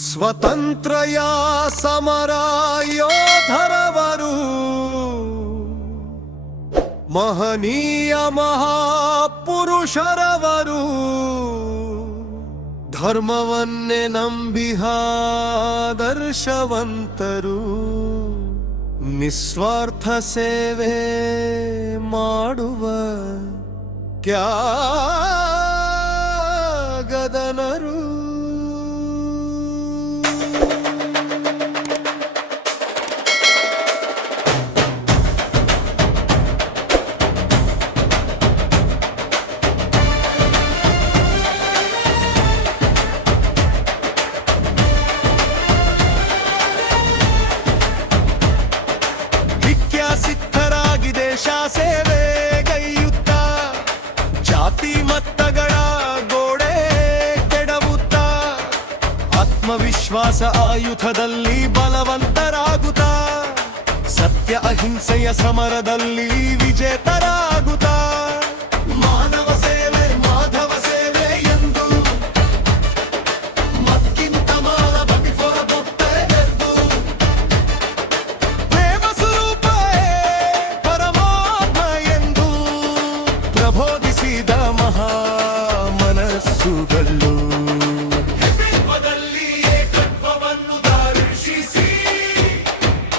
ಸ್ವತಂತ್ರಯ ಸಮರ ಯೋಧರವರು ಮಹನೀಯ ಮಹಾಪುರುಷರವರು ಧರ್ಮವನ್ನೇ ನಂಬಿಹಾದರ್ಶವಂತರು ನಿಸ್ವಾರ್ಥ ಸೇವೆ ಮಾಡುವ ತ್ಯಾಗದನರು. ಸಿದ್ಧರಾಗಿ ದೇಶ ಸೇವೆಗೈಯುತ್ತ ಜಾತಿ ಮತಗಳ ಗೋಡೆ ಕೆಡವುತ್ತ ಆತ್ಮವಿಶ್ವಾಸ ಆಯುಧದಲ್ಲಿ ಬಲವಂತರಾಗುತ್ತ ಸತ್ಯ ಅಹಿಂಸೆಯ ಸಮರದಲ್ಲಿ ವಿಜೇತರಾಗುತ್ತ ಮಾನವ ಸೇವೆ ಮಾಧವ ಸೇವೆ ಎಂದು ಮತ್ಕಿಂತ ಮಾಲ ಬಗೆಫೊರ ಬೊಟ್ಟೆಗೆದ್ದು ಪ್ರೇಮ ಸ್ವರೂಪವೇ ಪರಮಾತ್ಮ ಎಂದು ಪ್ರಬೋಧಿಸಿದ ಮಹಾ ಮನಸ್ಸುಗಳು ಏಕತ್ವವನ್ನು ದರ್ಶಿಸಿ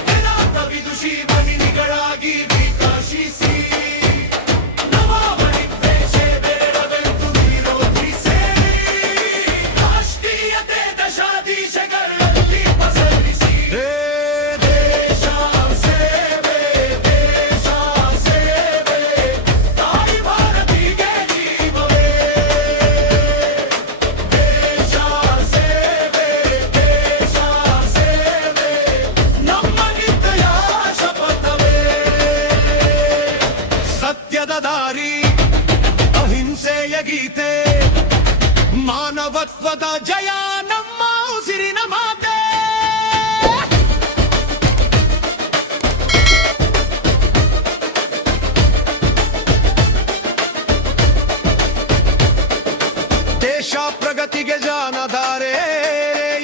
ವೇದಾಂತ ವಿದುಷಿ ಮನಿಗಳಾಗಿ ವಿಕಸಿಸಿ ನವಮನಿದ್ವೇಷೆ ಬೇಡವೆಂದು ವಿರೋಧಿಸಿ ರಾಷ್ಟ್ರೀಯತೆ ದಶಾಧೀಶಗಳಲ್ಲಿ ಪಸರಿಸಿ ದೇಶ ಸೇವೆ ತಾಯಿ ಭಾರತಿಗೆ ಜೀವವೇ ದೇಶ ಸೇವೆ ನಮ್ಮ ನಿತ್ಯ ಶಪಥವೇ ಸತ್ಯದ ದಾರಿ ಅಹಿಂಸೆಯ ಗೀತೆ ಮಾನವತ್ವದ ಜಯ ನಮ್ಮ ಉಸಿರಿನ ಮಾತೆ. ದೇಶ ಪ್ರಗತಿಗೆ ಜಾನಧಾರೆ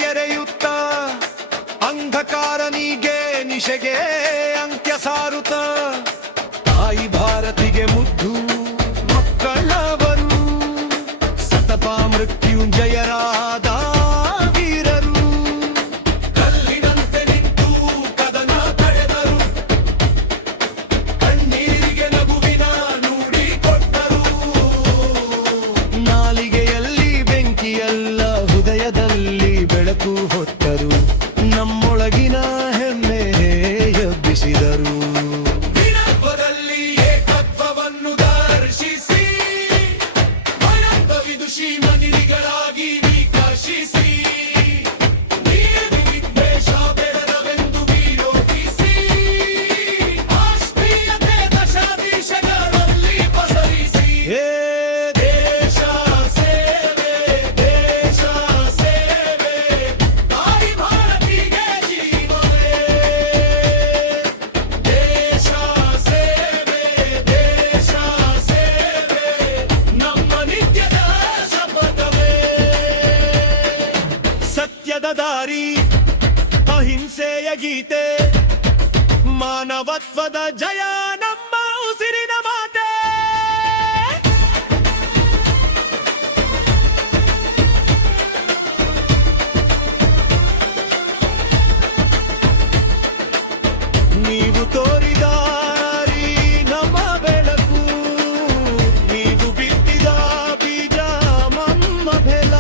ಎರೆಯುತ್ತ ಅಂಧಕಾರನಿಗೆ ನಿಶೆಗೆ ಅಂತ್ಯ ಸಾರುತ್ತ ತಾಯಿ ಭಾರತಿಗೆ ಮುದ್ದು ಮಕ್ಕಳವರು ಸತತ ಮೃತ್ಯುಂಜಯರಾದ ವೀರರು ಕಲ್ಲಿನಂತೆ ನಿಂತು ಕದನ ತಡೆದರು ಕಣ್ಣೀರಿಗೆ ನಗುವಿನ ನುಡಿ ಕೊಟ್ಟರು ನಾಲಿಗೆಯಲ್ಲಿ ಬೆಂಕಿಯಲ್ಲ ಹೃದಯದಲ್ಲಿ ಬೆಳಕು ಹೊತ್ತರು ನಮ್ಮೊಳಗಿನ ಹೆಮ್ಮೆ ಎಬ್ಬಿಸಿದರು ವಿನತ್ವದಲ್ಲಿ ಏಕತ್ವವನ್ನು ದರ್ಶಿಸಿ ವೇದಾಂತ ವಿದುಷಿ ಮನಿಗಳಾಗಿ ವಿಕಸಿಸಿ ನಿರ್ವಿದ್ವೇಷ ಬೇಡವೆಂದು ವಿರೋಧಿಸಿ ರಾಷ್ಟ್ರೀಯತೆ ದಶಾಧೀಶಗಳಲ್ಲಿ ಪಸರಿಸಿ ದೇಶ ಸೇವೆ ತಾಯಿ ಭಾರತಿಗೆ ಜೀವವೇ ದೇಶ ಸೇವೆ ನಮ್ಮ ನಿತ್ಯದ ಶಪಥವೇ ಸತ್ಯದ ದಾರಿ ಅಹಿಂಸೆಯ ಗೀತೆ ಮಾನವತ್ವದ ಜಯ ನಮ್ಮ ಉಸಿರಿನ ಮಾತೆ. ನೀವು ತೋರಿದ ದಾರಿ ನಮ್ಮ ಬೆಳಕು ನೀವು ಬಿತ್ತಿದ ಬೀಜ ನಮ್ಮ ಬೆಲ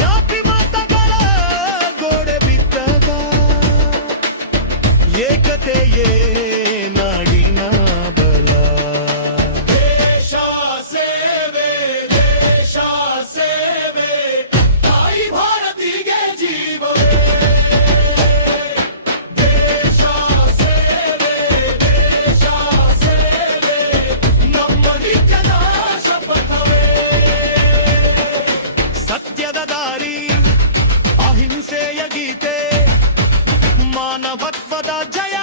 ಜಾತಿ ಮತಗಳ ಗೋಡೆ ಬಿದ್ದಾಗ ಏಕತೆಯೇ ನಾಡಿ ಮಾನವತ್ವದ ಜಯ